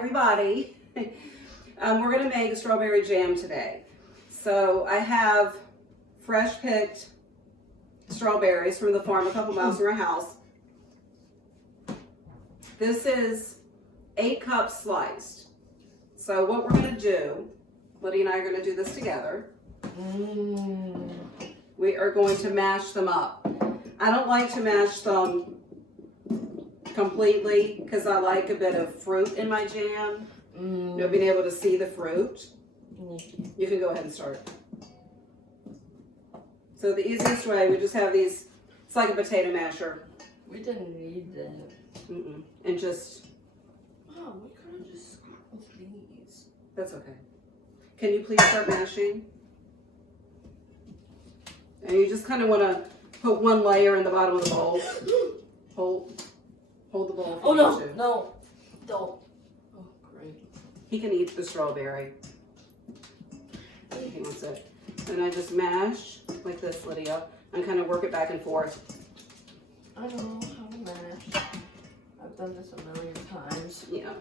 everybody. We're going to make a strawberry jam today. So I have fresh picked strawberries from the farm a couple miles from our house. This is 8 cups sliced. So what we're going to do, Lydia and I are going to do this together. We are going to mash them up. I don't like to mash them completely because I like a bit of fruit in my jam. You know, being able to see the fruit. You can go ahead and start. So the easiest way, we just have these, it's like a potato masher. We didn't need that. And just... Oh, we could have just scraped these. That's okay. Can you please start mashing? And you just kind of want to put one layer in the bottom of the bowl. Hold the bowl. Oh no, no, don't. Oh, great. He can eat the strawberry. He wants it. And I just mash like this, Lydia, and kind of work it back and forth. I know how to mash. I've done this a million times. Yeah.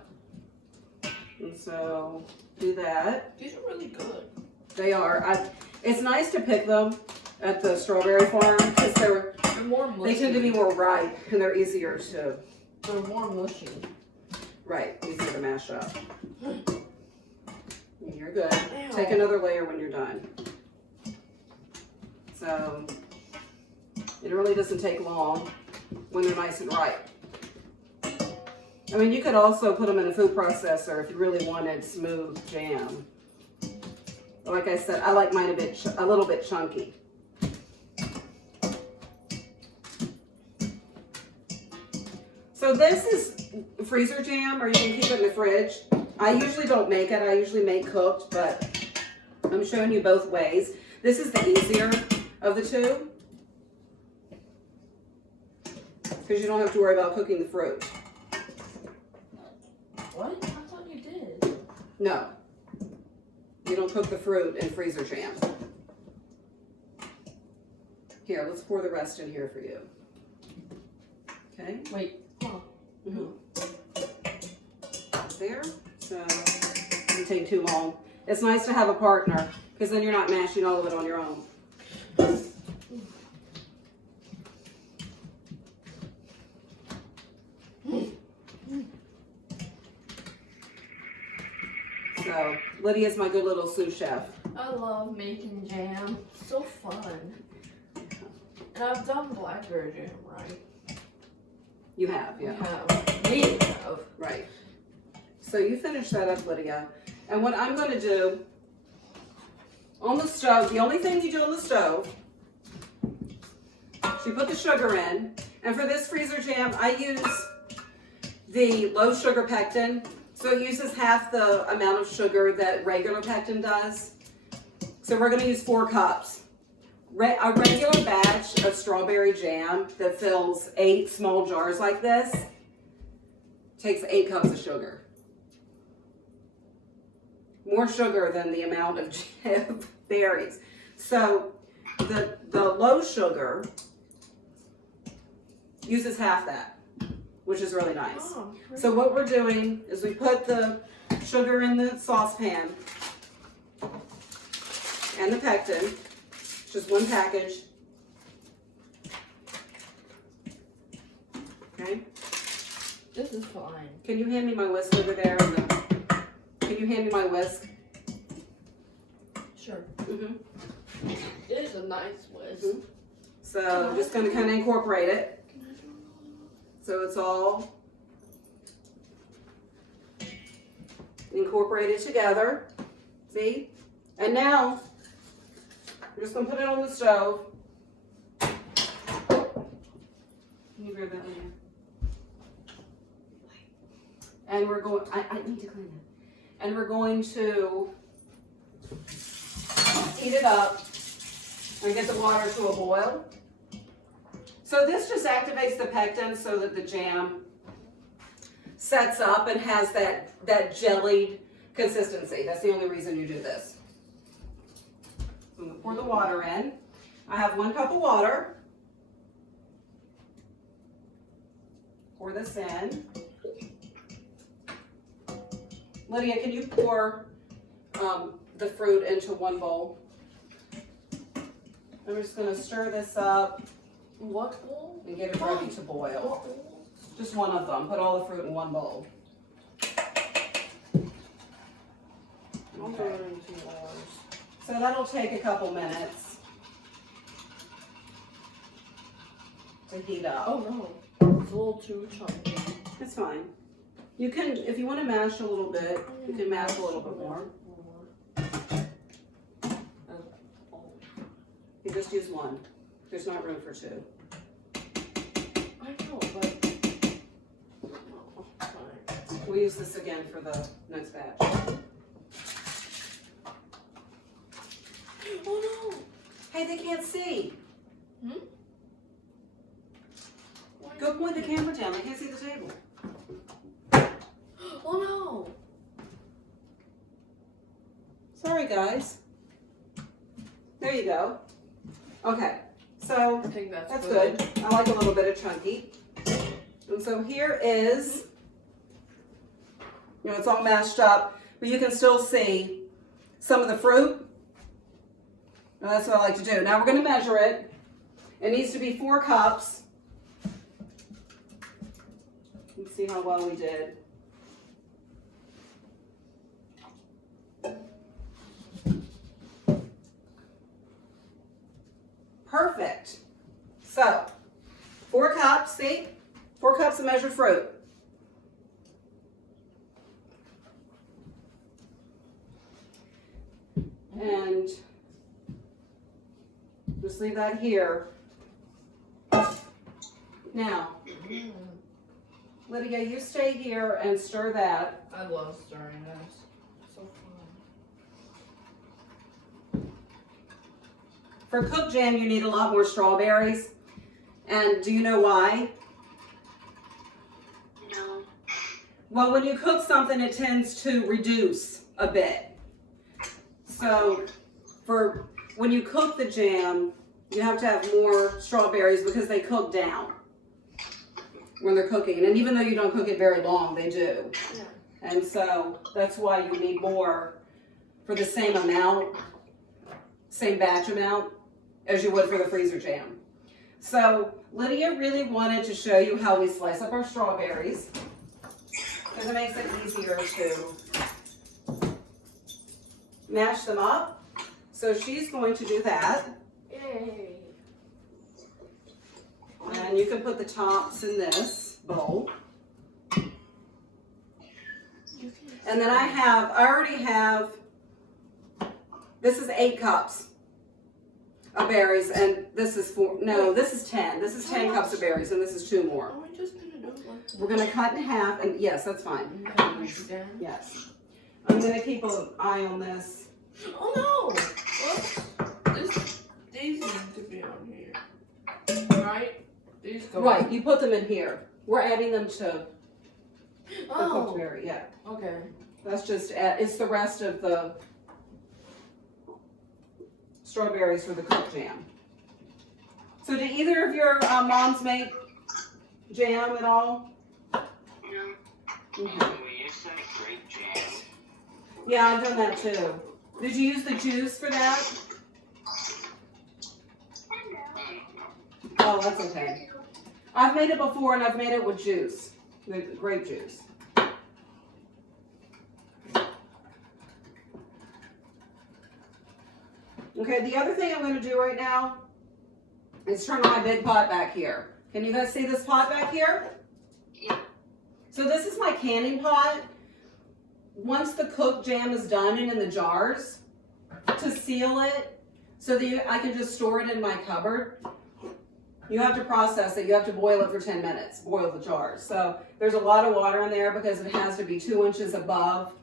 And so do that. These are really good. They are. It's nice to pick them at the strawberry farm because they're more mushy. they tend to be more ripe and they're easier to. They're more mushy. Right, easier to mash up. You're good. Ew. Take another layer when you're done. So it really doesn't take long when they're nice and ripe. I mean, you could also put them in a food processor if you really wanted smooth jam. Like I said, I like mine a little bit chunky. So this is freezer jam, or you can keep it in the fridge. I usually don't make it. I usually make cooked, but I'm showing you both ways. This is the easier of the two because you don't have to worry about cooking the fruit. What? I thought you did. No. You don't cook the fruit in freezer jam. Here, let's pour the rest in here for you. Okay? Wait. Huh. There. So, it doesn't take too long. It's nice to have a partner because then you're not mashing all of it on your own. So, Lydia's my good little sous chef. I love making jam. So fun. And I've done blackberry jam, right? You have, yeah. We have. Right. So you finish that up, Lydia. And what I'm going to do on the stove, the only thing you do on the stove, so you put the sugar in. And for this freezer jam, I use the low sugar pectin. So it uses half the amount of sugar that regular pectin does. So we're going to use 4 cups. A regular batch of strawberry jam that fills 8 small jars like this takes 8 cups of sugar. More sugar than the amount of berries. So the low sugar uses half that, which is really nice. Oh, so what we're doing is we put the sugar in the saucepan and the pectin, just 1 package. Okay. This is fine. Can you hand me my whisk over there? Can you hand me my whisk? Sure. It is a nice whisk. So just going to kind of incorporate it. So it's all incorporated together. See? And now we're just going to put it on the stove. Can you grab that one here? And we're going, I need to clean it. And we're going to heat it up and get the water to a boil. So this just activates the pectin so that the jam sets up and has that jellied consistency. That's the only reason you do this. So I'm going to pour the water in. I have 1 cup of water. Pour this in. Lydia, can you pour the fruit into one bowl? I'm just gonna stir this up What bowl? and get it ready to boil. What bowl? Just one of them. Put all the fruit in one bowl. I'm Okay. burning 2 hours. So that'll take a couple minutes to heat up. Oh no, it's a little too chunky. It's fine. You can, if you want to mash a little bit, you can mash a little bit more. You just use one. There's not room for 2. I know, but oh, fine. We'll use this again for the next batch. Oh no! Hey, they can't see. Hmm? Go point the camera down. They can't see the table. Oh no! Sorry, guys. There you go. Okay, so I think that's good. I like a little bit of chunky. And so here is, it's all mashed up, but you can still see some of the fruit. And that's what I like to do. Now we're going to measure it. It needs to be 4 cups. Let's see how well we did. Perfect. So, 4 cups, see? 4 cups of measured fruit. And just leave that here. Now, Lydia, you stay here and stir that. I love stirring this. So fun. For cooked jam, you need a lot more strawberries. And do you know why? No. Well, when you cook something, it tends to reduce a bit. So when you cook the jam, you have to have more strawberries because they cook down when they're cooking. And even though you don't cook it very long, they do. Yeah. And so that's why you need more for the same amount, same batch amount as you would for the freezer jam. So Lydia really wanted to show you how we slice up our strawberries because it makes it easier to mash them up. So she's going to do that. Yay! And you can put the tops in this bowl. And then I already have, this is 8 cups of berries, and this is 4, no, this is 10. This is 10 cups of berries, and this is 2 more. Are we just gonna do it like that? We're gonna cut in half, and yes, that's fine. You gotta mix it down. Yes. I'm gonna keep an eye on this. Oh no! Whoops. These need to be on here. Right? These go Right, you put them in here. We're adding them to the cooked Oh, berry, yeah. okay. That's just, it's the rest of the strawberries for the cooked jam. So did either of your moms make jam at all? No. Okay. We used to make grape jam. Yeah, I've done that too. Did you use the juice for that? Oh, that's okay. I've made it before and I've made it with juice, with grape juice. Okay, the other thing I'm going to do right now is turn on my big pot back here. Can you guys see this pot back here? Yeah. So this is my canning pot. Once the cooked jam is done and in the jars, to seal it so that I can just store it in my cupboard, you have to process it. You have to boil it for 10 minutes, boil the jars. So there's a lot of water in there because it has to be 2 inches above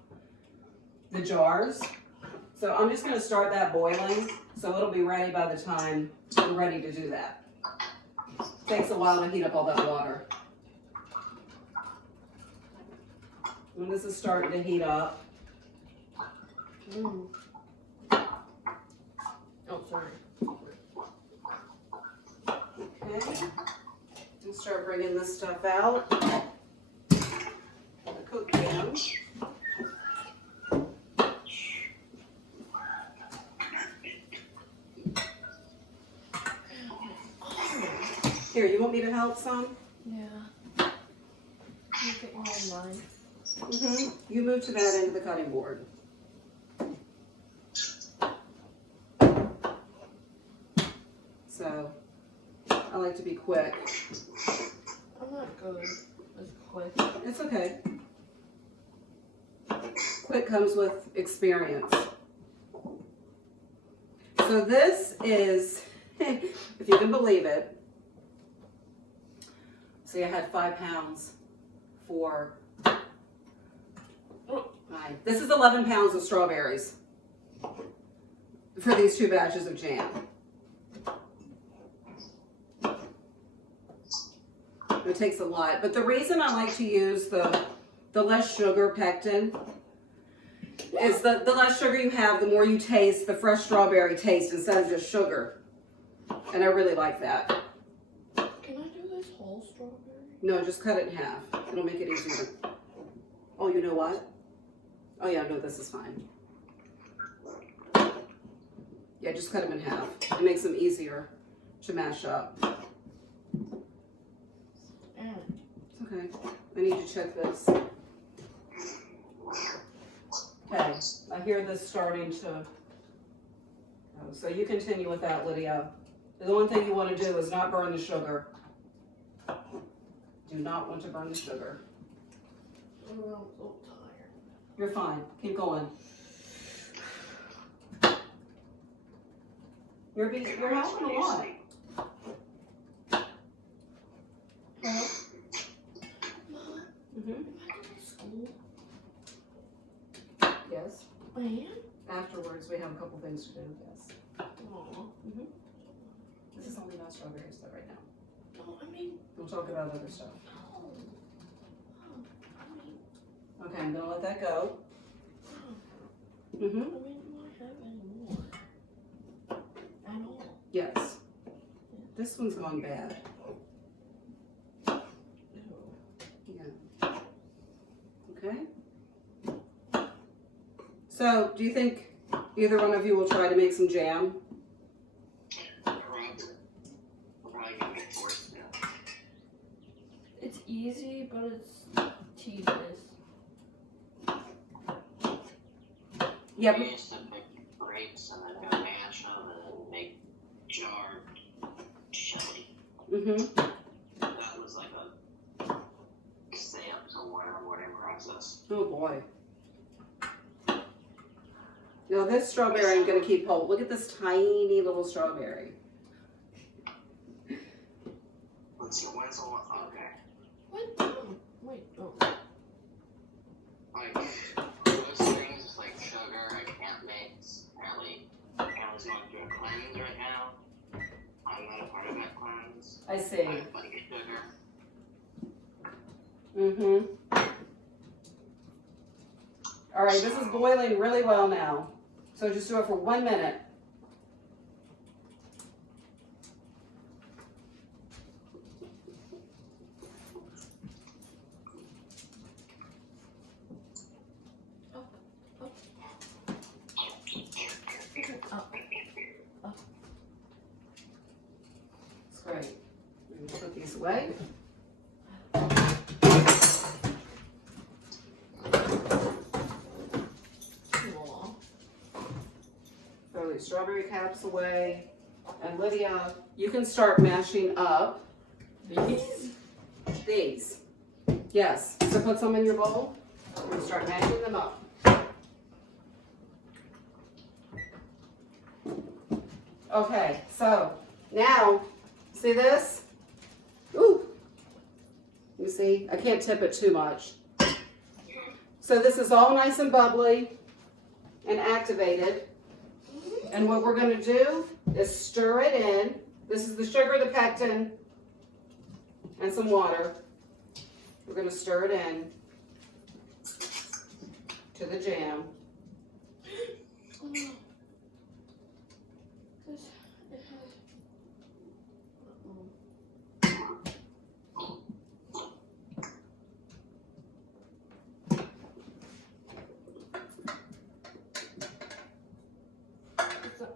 the jars. So I'm just going to start that boiling so it'll be ready by the time we're ready to do that. Takes a while to heat up all that water. When this is starting to heat up, Mm. Oh, sorry. okay, we'll start bringing this stuff out. The cooked jam. Here, you want me to help some? Yeah. Make it more in line. Mm-hmm. You move to that end of the cutting board. So, I like to be quick. I'm not good as quick. It's okay. Quick comes with experience. So this is, if you can believe it, see I had 5 pounds for, this is 11 pounds of strawberries for these 2 batches of jam. It takes a lot, but the reason I like to use the less sugar pectin is the less sugar you have, the more you taste the fresh strawberry taste instead of just sugar. And I really like that. Can I do this whole strawberry? No, just cut it in half. It'll make it easier. Oh, you know what? Oh yeah, no, this is fine. Yeah, just cut them in half. It makes them easier to mash up. It's okay. I need to check this. Okay, I hear this starting to. Oh, so you continue with that, Lydia. The one thing you want to do is not burn the sugar. Do not want to burn the sugar. Oh, I'm so tired. You're fine. Keep going. You're helping a lot. Hello? Mom, Mm-hmm. am I going to school? Yes. I am? Afterwards, we have a couple things to do. Yes. Aw. This is only about strawberries though right now. No, I mean, We'll talk about other stuff. no. I mean, Okay, I'm gonna let that go. I Mm-hmm. mean, do I have any more? At all? Yes. This one's gone bad. Ew. Yeah. Okay. So, do you think either one of you will try to make some jam? Probably gonna be forced to. It's easy, but it's tedious. Yep. We used to pick grapes and then go mash them and make jarred jelly. Mm-hmm. That was like a stay up till water morning process. Oh boy. Now this strawberry I'm gonna keep whole. Look at this tiny little strawberry. Let's see, when's the one? Okay. What? Oh, wait, oh. Like, those things, like sugar, I can't mix. Apparently, Allie's going through a cleanse right now. I'm not a part of that cleanse. I see. I like sugar. Mm-hmm. All right, this is boiling really well now. So just do it for 1 minute. That's great. I'm gonna put these away. Aw. Throw these strawberry caps away. And Lydia, you can start mashing up These? these. Yes. So put some in your bowl and start mashing them up. Okay, so now, see this? Ooh. You see, I can't tip it too much. So this is all nice and bubbly and activated. And what we're gonna do is stir it in. This is the sugar, the pectin, and some water. We're gonna stir it in to the jam. Oh, no. This, it has...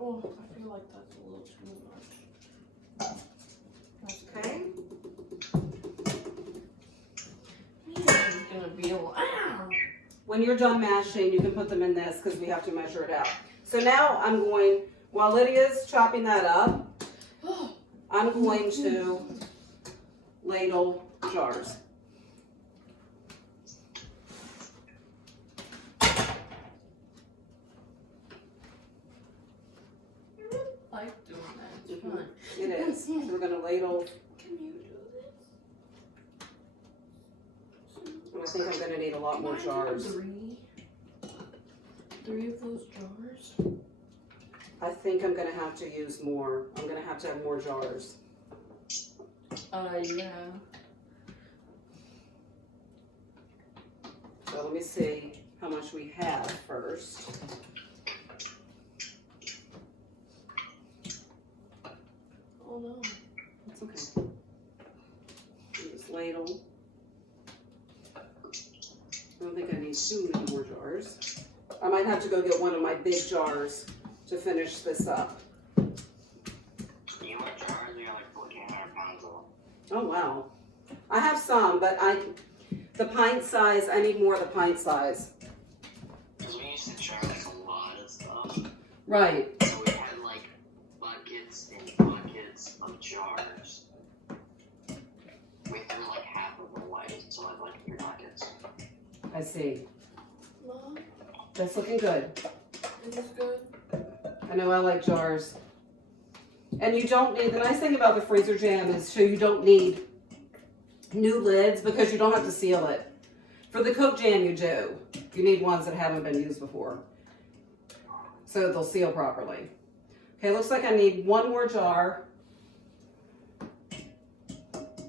Oh, I feel like that's a little too much. Okay. gonna be a lot. When you're done mashing, you can put them in this because we have to measure it out. So now I'm going, while Lydia's chopping that up, I'm going to ladle jars. I like doing that. It's fun. It is. So we're going to ladle, Can you do this? and I think I'm going to need a lot more Can I do jars. Three of those jars? I think I'm going to have to use more. I'm going to have more jars. Yeah. So let me see how much we have first. Oh no. That's okay. Just ladle. I don't think I need too many more jars. I might have to go get one of my big jars to finish this up. You want jars? You got like 1,400 pounds of them. Oh wow. I have some, but the pint size, I need more of the pint size. Because we used to jar like a lot of stuff. Right. So we had like buckets and buckets of jars. We threw like half of the white, so I had like 3 buckets. I see. Mom, That's looking good. is this good? I know I like jars. And you don't need, the nice thing about the freezer jam is too, you don't need new lids because you don't have to seal it. For the Coke jam you do. You need ones that haven't been used before. So they'll seal properly. Okay, looks like I need one more jar.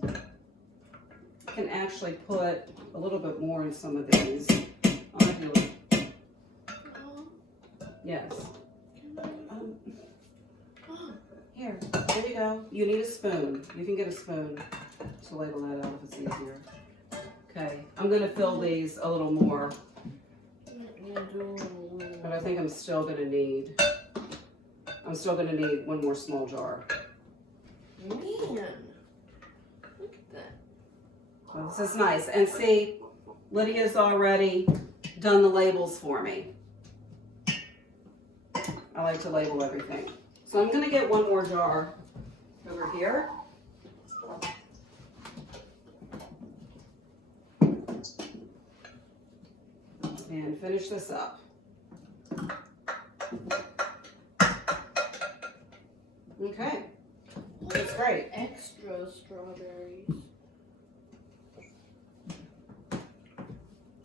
I can actually put a little bit more in some of these. I'll do it. Mom, Yes. can I? Mom. Here, there you go. You need a spoon. You can get a spoon to ladle that out if it's easier. Okay, I'm gonna fill these a little more, but I think I'm still gonna need one more small jar. Man, look at that. Well, this is nice. And see, Lydia's already done the labels for me. I like to label everything. So I'm gonna get one more jar over here. And finish this up. Okay, that's great. Extra strawberries.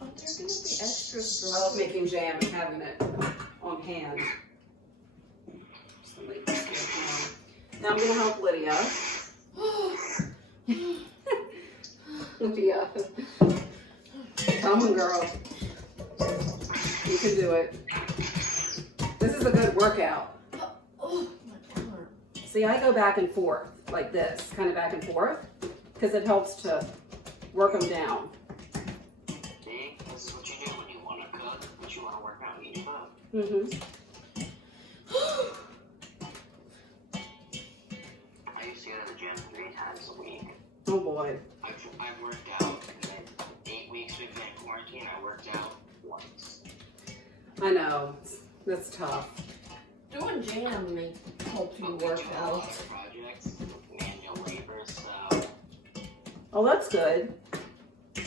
Oh, there's gonna be extra I love strawberries. making jam and having it on hand. Just gonna leave this here. Now I'm gonna help Lydia. Lydia, come on, girl. You can do it. This is a good workout. Oh, my arm. See, I go back and forth like this, kind of back and forth, because it helps to work them down. See, this is what you do when you want to cook, but you want to work out and eat food. Mm-hmm. I used to go to the gym 3 times a week. Oh boy. I've worked out in 8 weeks we've been in quarantine. I worked out once. I know. That's tough. Doing jam helps you But we work do a out. lot of projects with manual labor, so Oh, that's good. every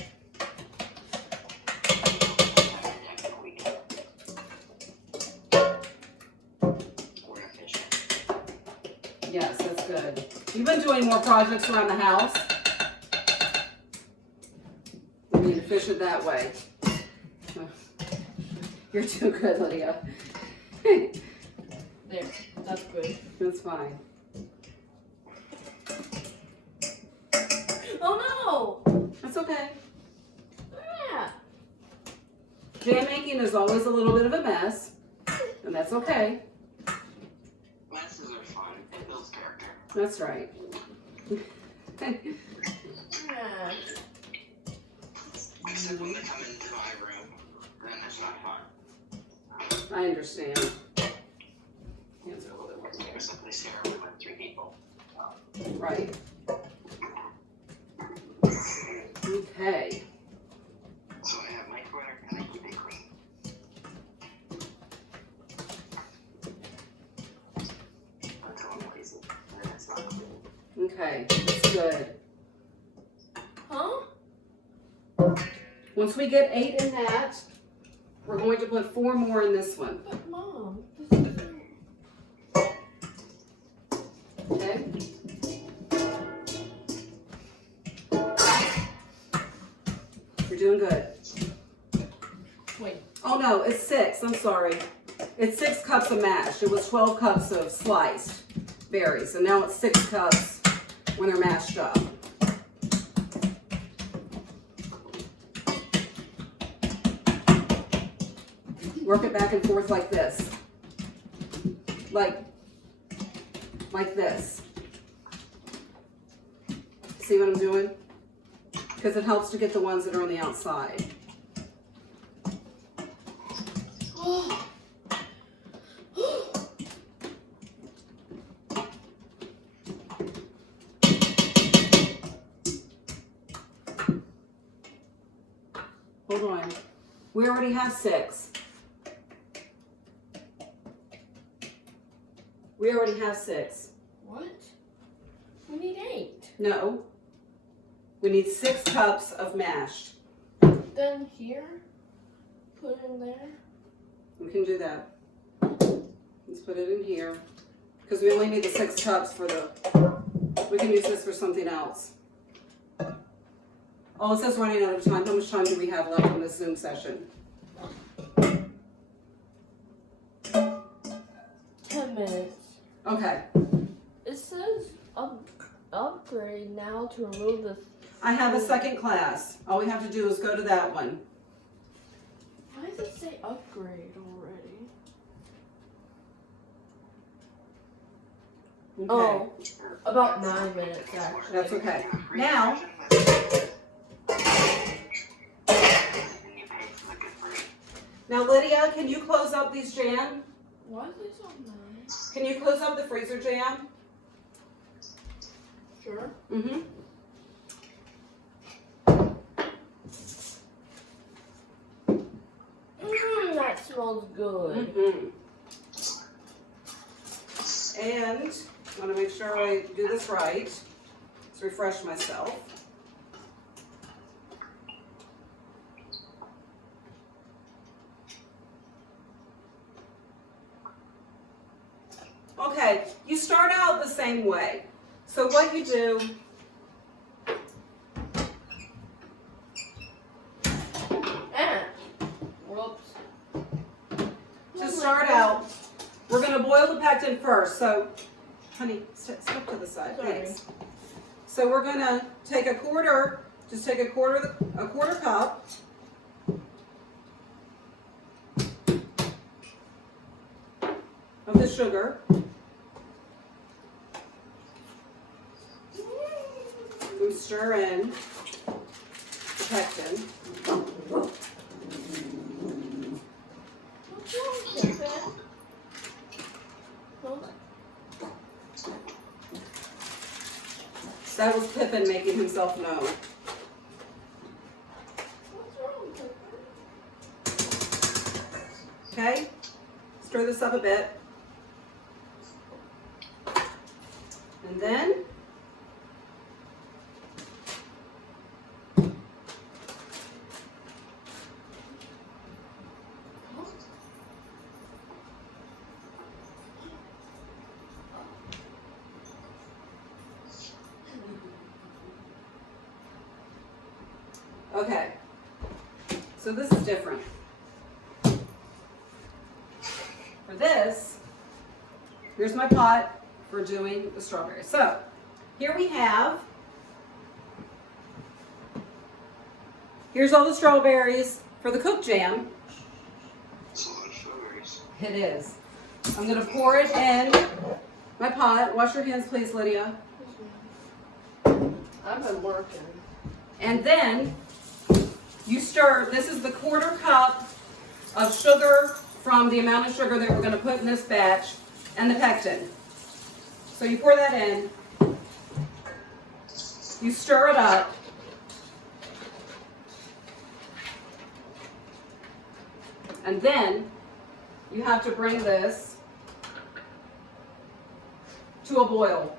day of the weekend. We're efficient. Yes, that's good. You've been doing more projects around the house. You're being efficient that way. You're too good, Lydia. There, that's good. That's fine. Oh no! That's okay. Yeah. Jam making is always a little bit of a mess, and that's okay. Messes are fun. It builds character. That's right. Yeah. Except when they come into my room, then it's not fun. I understand. Hands are a little bit more. Except they share with like 3 people. Right. Okay. Okay, that's good. Huh? Once we get 8 in that, we're going to put 4 more in this one. But Mom, this is Okay? You're doing good. wait. Oh no, it's 6. I'm sorry. It's 6 cups of mashed. It was 12 cups of sliced berries, and now it's 6 cups when they're mashed up. Work it back and forth like this. Like this. See what I'm doing? Because it helps to get the ones that are on the outside. Hold on. We already have 6. We already have 6. What? We need 8. No. We need 6 cups of mashed. Then here, put in there. We can do that. Let's put it in here. Because we only need the 6 cups for the... We can use this for something else. Oh, it says running out of time. How much time do we have left on this Zoom session? 10 minutes. Okay. It says upgrade now to remove the. I have a second class. All we have to do is go to that one. Why does it say upgrade already? Okay. Oh, about 9 minutes actually. That's okay. Now, Lydia, can you close up these jam? Why is it so nice? Can you close up the freezer jam? Sure. Mm-hmm. That smells good. Mm-hmm. And I want to make sure I do this right. Let's refresh myself. Okay, you start out the same way. So what you do, Whoops. to start out, we're going to boil the pectin first. So, honey, step to the side, Sorry. thanks. So we're going to take a quarter, just take a quarter cup. Of the sugar. We stir in the pectin. What's wrong, Pippin? Huh? That was Pippin making himself known. What's wrong, Pippin? Okay? Stir this up a bit. And then okay. So this is different. For this, here's my pot for doing the strawberries. So here we have, here's all the strawberries for the cooked jam. It's a lot of strawberries. It is. I'm gonna pour it in my pot. Wash your hands, please, Lydia. I've been working. And then you stir, this is the quarter cup of sugar from the amount of sugar that we're gonna put in this batch and the pectin. So you pour that in, you stir it up, and then you have to bring this to a boil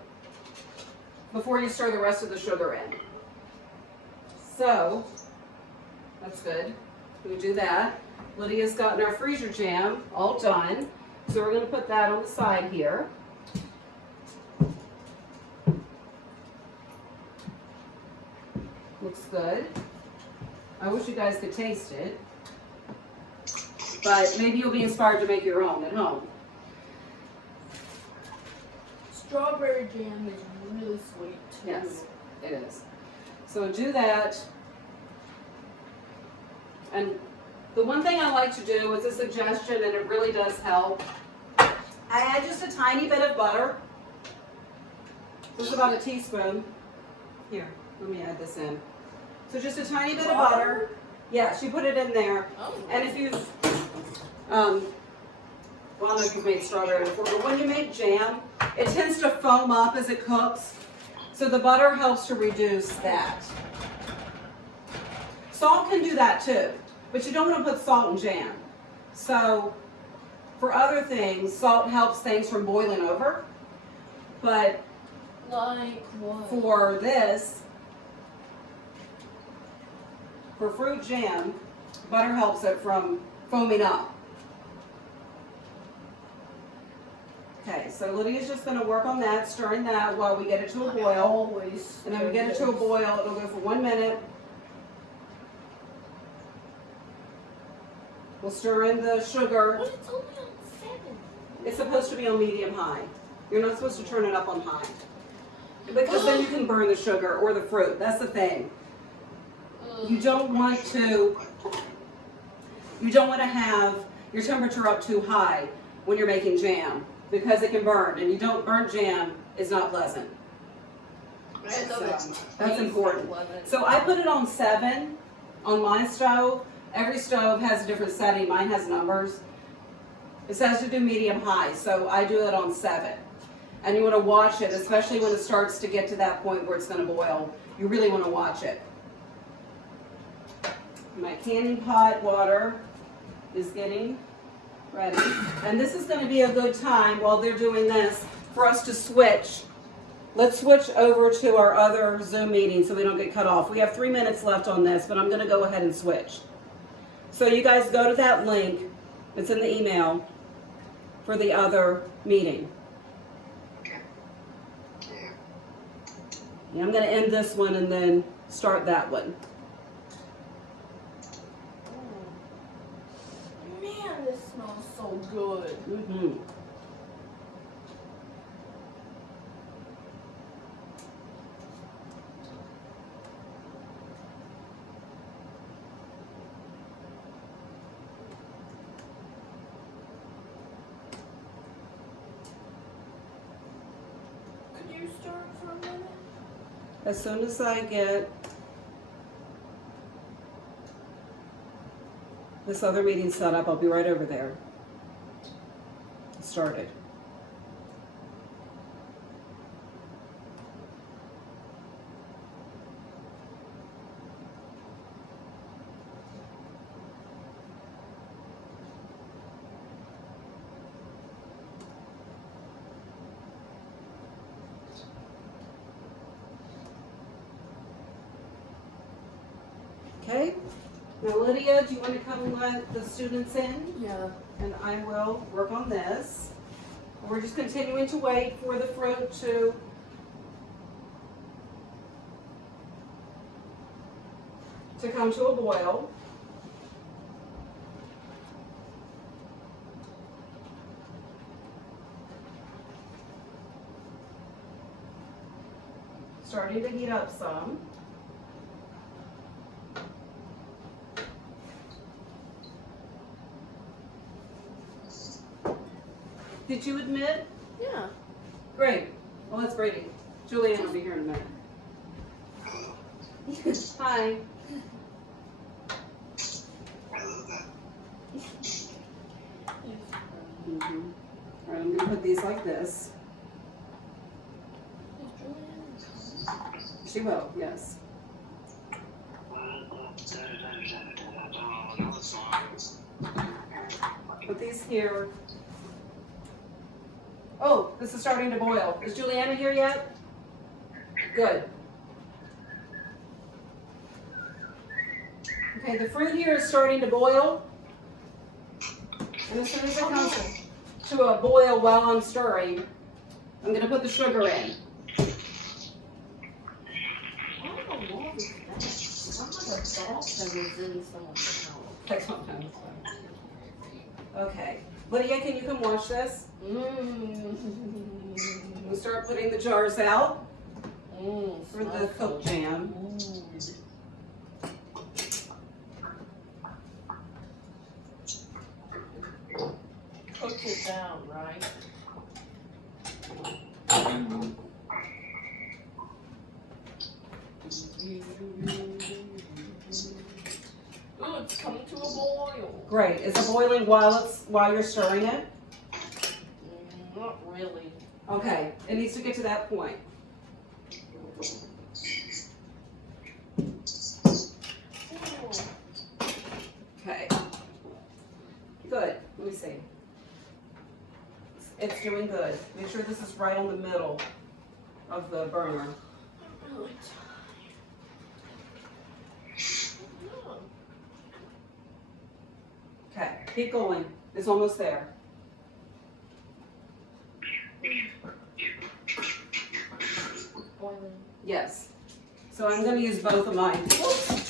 before you stir the rest of the sugar in. So, that's good. We do that. Lydia's gotten our freezer jam all done. So we're going to put that on the side here. Looks good. I wish you guys could taste it. But maybe you'll be inspired to make your own at home. Strawberry jam is really sweet too. Yes, it is. So do that. And the one thing I like to do is a suggestion, and it really does help. I add just a tiny bit of butter. Just about a teaspoon. Here, let me add this in. So just a tiny bit of butter. Yes, you put it in there. Oh. And if you've, well, I don't know if you've made strawberry before, but when you make jam, it tends to foam up as it cooks. So the butter helps to reduce that. Salt can do that too, but you don't want to put salt in jam. So for other things, salt helps things from boiling over. But Like what? for this, for fruit jam, butter helps it from foaming up. Okay, so Lydia's just going to work on that, stirring that while we get it to a boil. Always. And then we get it to a boil, it'll go for 1 minute. We'll stir in the sugar. But it's only on 7. It's supposed to be on medium high. You're not supposed to turn it up on high. Because then you can burn the sugar or the fruit. That's the thing. You don't want to have your temperature up too high when you're making jam because it can burn, and you don't burn jam is not pleasant. So, that's important. So I put it on 7 on my stove. Every stove has a different setting. Mine has numbers. It says to do medium high, so I do it on 7. And you want to watch it, especially when it starts to get to that point where it's going to boil. You really want to watch it. My canning pot water is getting ready. And this is going to be a good time while they're doing this for us to switch. Let's switch over to our other Zoom meeting so we don't get cut off. We have 3 minutes left on this, but I'm going to go ahead and switch. So you guys go to that link. It's in the email for the other meeting. Yeah, I'm going to end this one and then start that one. Man, this smells so good. Mm-hmm. Could you start for a minute? As soon as I get this other meeting set up, I'll be right over there. Started. Okay. Now, Lydia, do you want to come and let the students in? Yeah. And I will work on this. We're just continuing to wait for the fruit to come to a boil. Starting to heat up some. Did you admit? Yeah. Great. Well, that's Brady. Julianne will be here in a minute. Hi. I love that. Mm-hmm. All right, I'm going to put these like this. She will, yes. Put these here. Oh, this is starting to boil. Is Juliana here yet? Good. Okay, the fruit here is starting to boil. And as soon as it comes to a boil while I'm stirring, I'm going to put the sugar in. Takes some time. Okay. Lydia, can you come wash this? We'll start putting the jars out for the Coke jam. Cook it down, right? Ooh, it's coming to a boil. Great. Is it boiling while you're stirring it? Not really. Okay. It needs to get to that point. Okay. Good. Let me see. It's doing good. Make sure this is right on the middle of the burner. I'm really tired. Okay. Keep going. It's almost there. Boiling. Yes. So I'm going to use both of mine.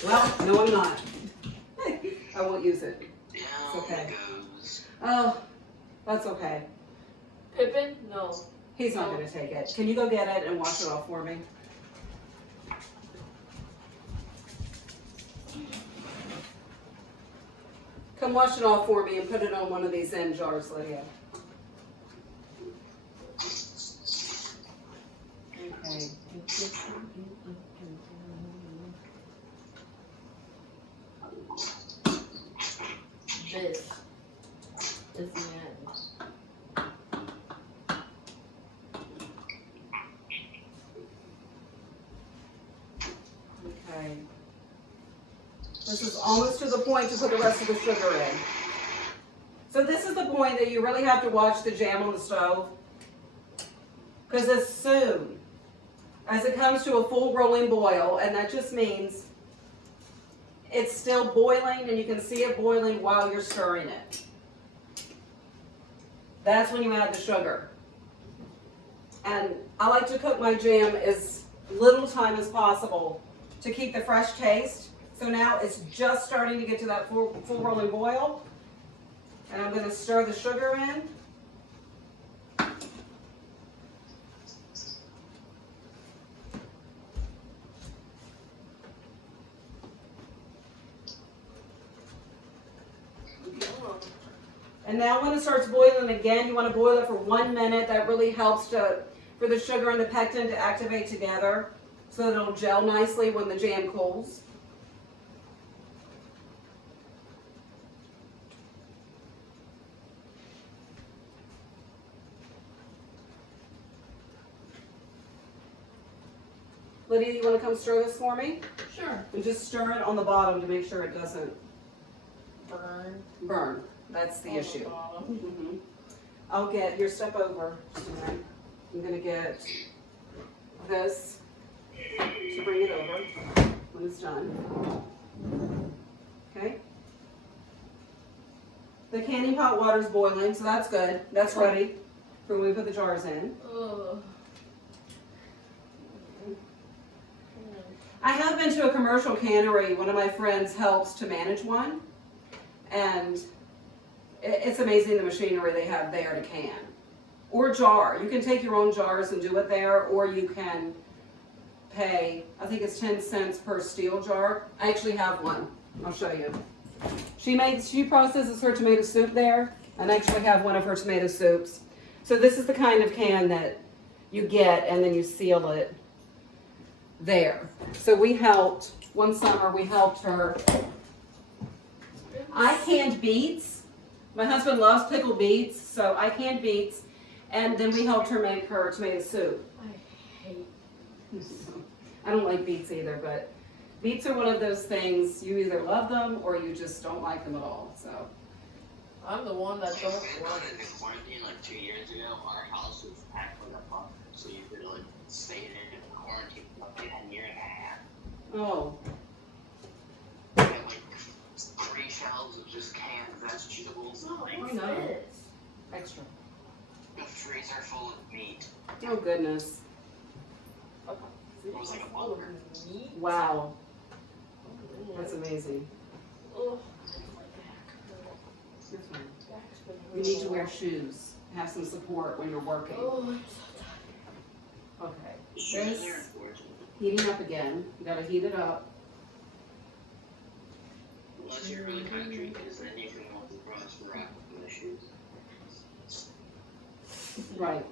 Well, no, I'm not. I won't use it. Down Okay. it goes. Oh, that's okay. Pippin? No. He's not going to take it. Can you go get it and wash it off for me? Come wash it off for me and put it on one of these end jars, Lydia. Okay. This is the end. Okay. This is almost to the point to put the rest of the sugar in. So this is the point that you really have to watch the jam on the stove. Because as soon as it comes to a full rolling boil, and that just means it's still boiling and you can see it boiling while you're stirring it. That's when you add the sugar. And I like to cook my jam as little time as possible to keep the fresh taste. So now it's just starting to get to that full rolling boil. And I'm going to stir the sugar in. And now when it starts boiling again, you want to boil it for 1 minute. That really helps for the sugar and the pectin to activate together so that it'll gel nicely when the jam cools. Lydia, you want to come stir this for me? Sure. And just stir it on the bottom to make sure it doesn't Burn. That's the on issue. bottom. Mhm. I'll get your step over. Tonight. I'm gonna get this to bring it over when it's done. Okay. The canning pot water's boiling, so that's good. That's ready for when we put the jars in. Ugh. I have been to a commercial cannery. One of my friends helps to manage one, and it's amazing the machinery they have there to can. Or jar. You can take your own jars and do it there, or you can pay, I think it's 10 cents per steel jar. I actually have one. I'll show you. She processes her tomato soup there, and I actually have one of her tomato soups. So this is the kind of can that you get, and then you seal it there. So one summer we helped her. I canned beets. My husband loves pickled beets, so I canned beets, and then we helped her make her tomato soup. I hate I don't like beets either, but beets are one of those things, you either love them or you just don't like them at all, so. I'm the one that Like, don't if we had want gone into quarantine like 2 years ago, our house was packed with a pump, so you could like stay in quarantine for like a year and a half. Oh, We had like 3 shelves of just canned vegetables, No, like what's know. this? extra. a freezer full of meat. Oh, goodness. It was like a bunker. Meat? Wow. Oh, That's amazing. Ugh. You're fine. Back's been You really need to wear long. shoes. Have some support when you're working. Oh, I'm so Okay. Shoes This are important. heating up again. You gotta heat it up. Unless you're really country, because then you can walk across the rock with no shoes. Right.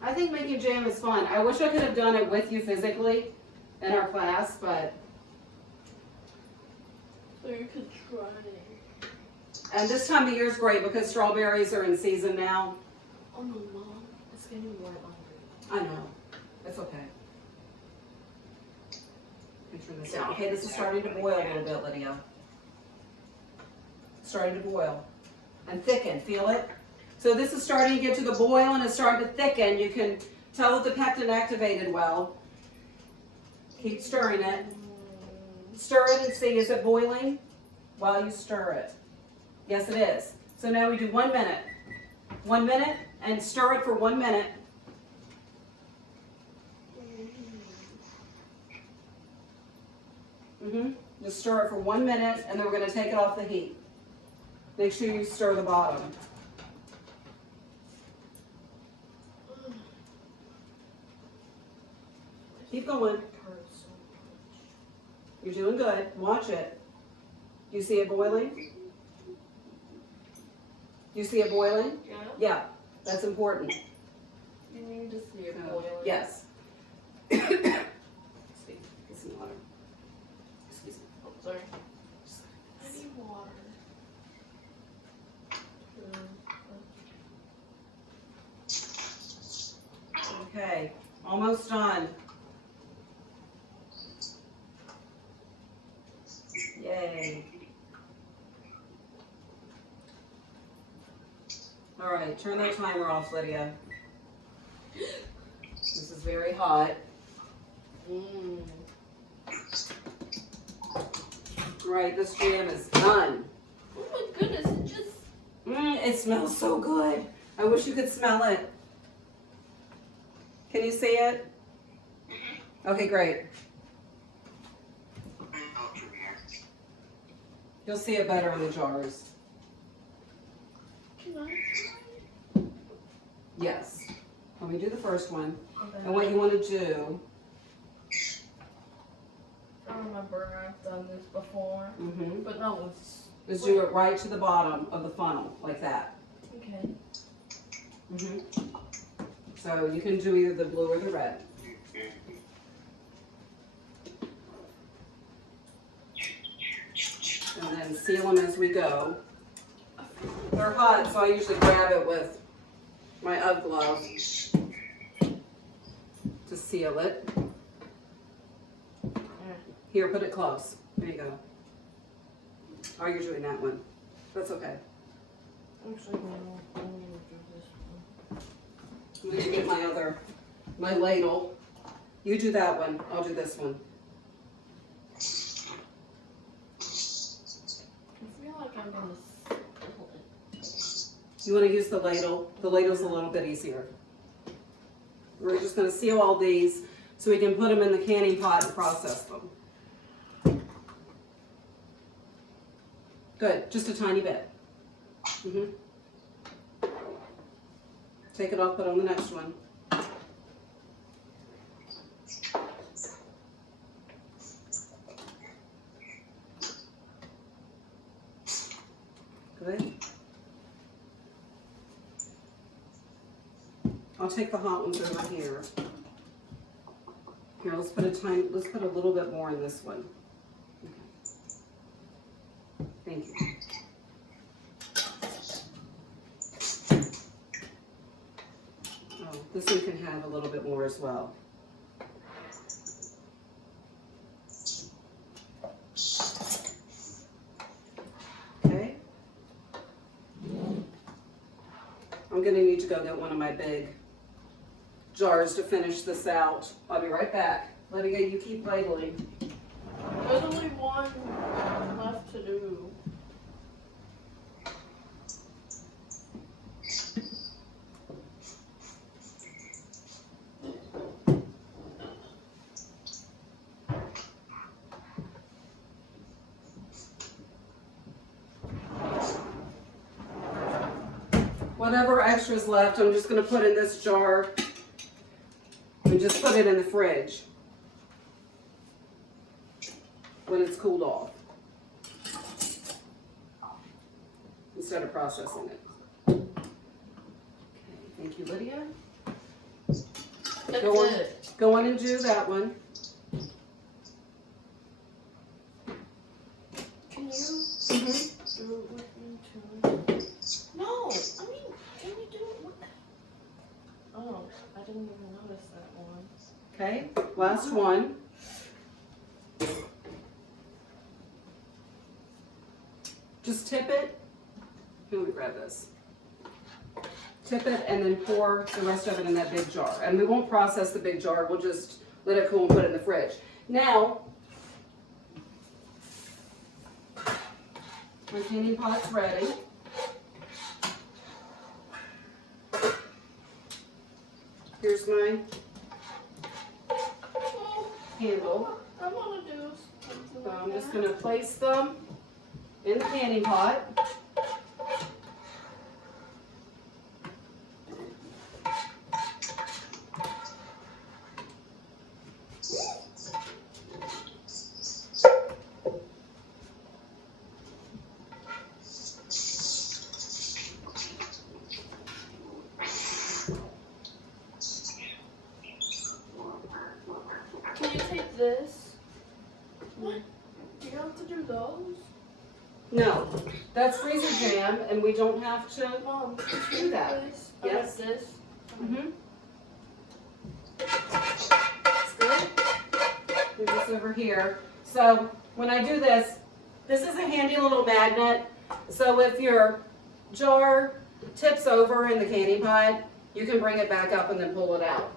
I think making jam is fun. I wish I could have done it with you physically in our class, but, So you could try it. and this time of year is great because strawberries are in season now. Oh no, Mom. It's getting right on I know. It's okay. Let me turn this down. Okay, this is starting to boil a little bit, Lydia. Starting to boil. And thicken, feel it? So this is starting to get to the boil and it's starting to thicken. You can tell that the pectin activated well. Keep stirring it. Stir it and see, is it boiling? While you stir it. Yes, it is. So now we do 1 minute. 1 minute and stir it for 1 minute. Just stir it for 1 minute and then we're going to take it off the heat. Make sure you stir the bottom. Keep going. You're doing good. Watch it. Do you see it boiling? Do you see it boiling? Yeah? Yeah, that's important. You need to see it So, boiling. yes. Excuse me. Get some water. Excuse me. Oh, sorry. I need water. Okay, almost done. Yay. All right, turn that timer off, Lydia. This is very hot. Mmm. Right, this jam is done. Oh my goodness, it just. It smells so good. I wish you could smell it. Can you see it? Okay, great. Oh, from here. You'll see it better in the jars. Can I? Yes. Let me do the first one. Okay. And what you want to do, I remember I've done this before, but no, it's is do it right to the bottom of the funnel, like that. okay. So you can do either the blue or the red. And then seal them as we go. They're hot, so I usually grab it with my UGG glove to seal it. Here, put it close. There you go. Oh, you're doing that one. That's okay. Actually, no, I'm gonna do this one. I'm gonna get my ladle. You do that one, I'll do this one. I feel like I'm gonna spill it. You wanna use the ladle? The ladle's a little bit easier. We're just gonna seal all these so we can put them in the canning pot and process them. Good, just a tiny bit. Take it off, put on the next one. Good. I'll take the hot ones over here. Here, let's put a little bit more in this one. Okay. Thank you. Oh, this one can have a little bit more as well. I'm gonna need to go get one of my big jars to finish this out. I'll be right back. Lydia, you keep ladling. There's only one left to do. Whatever extra's left, I'm just gonna put in this jar and just put it in the fridge when it's cooled off, instead of processing it. Okay, thank you, Lydia. That's Go on. it. Go on and do that one. Can you Mm-hmm. do it with me too? No, I mean, can you do it with... Oh, I didn't even notice that one. Okay, last one. Just tip it. Here, let me grab this. Tip it and then pour the rest of it in that big jar. And we won't process the big jar, we'll just let it cool and put it in the fridge. Now, my canning pot's ready. Here's my handle. I want to do something So like I'm just that. gonna place them in the canning pot. Can you take this? What? Do you have to do those? No, that's freezer jam and we don't have to Mom, can you do that. this? Yes. This? Mm-hmm. That's good. Move this over here. So when I do this, this is a handy little magnet. So if your jar tips over in the canning pot, you can bring it back up and then pull it out.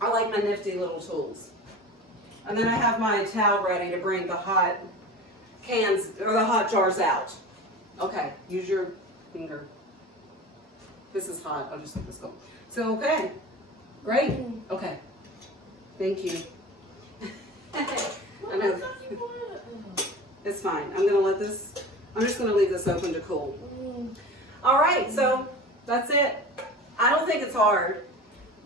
I like my nifty little tools. And then I have my towel ready to bring the hot cans or the hot jars out. Okay, use your finger. This is hot. I'll just let this go. So, okay. Great. Okay. Thank you. I Mom, know. I thought you wanted it. It's fine. I'm gonna let this, I'm just gonna leave this open to cool. Mm. All right, so that's it. I don't think it's hard.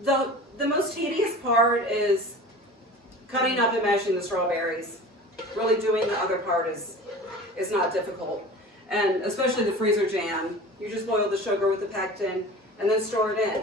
The most tedious part is cutting up and mashing the strawberries. Really doing the other part is not difficult. And especially the freezer jam. You just boil the sugar with the pectin and then store it in.